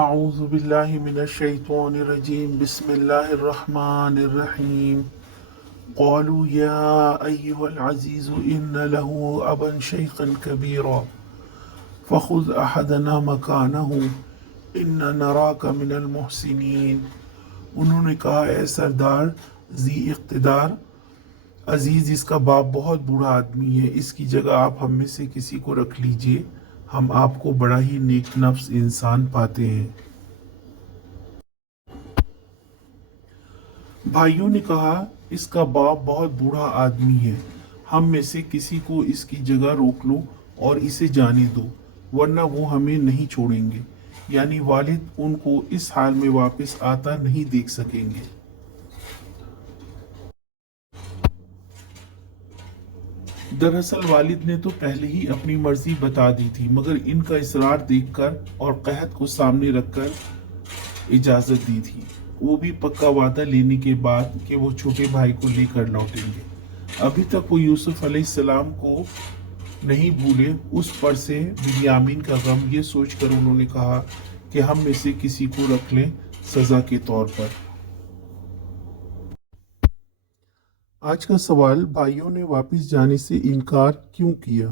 اعوذ باللہ من الشیطان الرجیم بسم اللہ الرحمن الرحیم قالوا یا ایہا العزیز ان له ابا شیخا کبیرا فخذ احدنا مکانہ ان نراک من المحسنین۔ انہوں نے کہا اے سردار ذی اقتدار عزیز، اس کا باپ بہت بوڑھا آدمی ہے، اس کی جگہ آپ ہم میں سے کسی کو رکھ لیجئے، ہم آپ کو بڑا ہی نیک نفس انسان پاتے ہیں۔ بھائیوں نے کہا اس کا باپ بہت بوڑھا آدمی ہے، ہم میں سے کسی کو اس کی جگہ روک لو اور اسے جانے دو، ورنہ وہ ہمیں نہیں چھوڑیں گے، یعنی والد ان کو اس حال میں واپس آتا نہیں دیکھ سکیں گے۔ دراصل والد نے تو پہلے ہی اپنی مرضی بتا دی تھی، مگر ان کا اصرار دیکھ کر اور قحط کو سامنے رکھ کر اجازت دی تھی، وہ بھی پکا وعدہ لینے کے بعد کہ وہ چھوٹے بھائی کو لے کر لوٹیں گے۔ ابھی تک وہ یوسف علیہ السلام کو نہیں بھولے، اس پر سے بنیامین کا غم، یہ سوچ کر انہوں نے کہا کہ ہم میں سے کسی کو رکھ لیں سزا کے طور پر۔ آج کا سوال، بھائیوں نے واپس جانے سے انکار کیوں کیا؟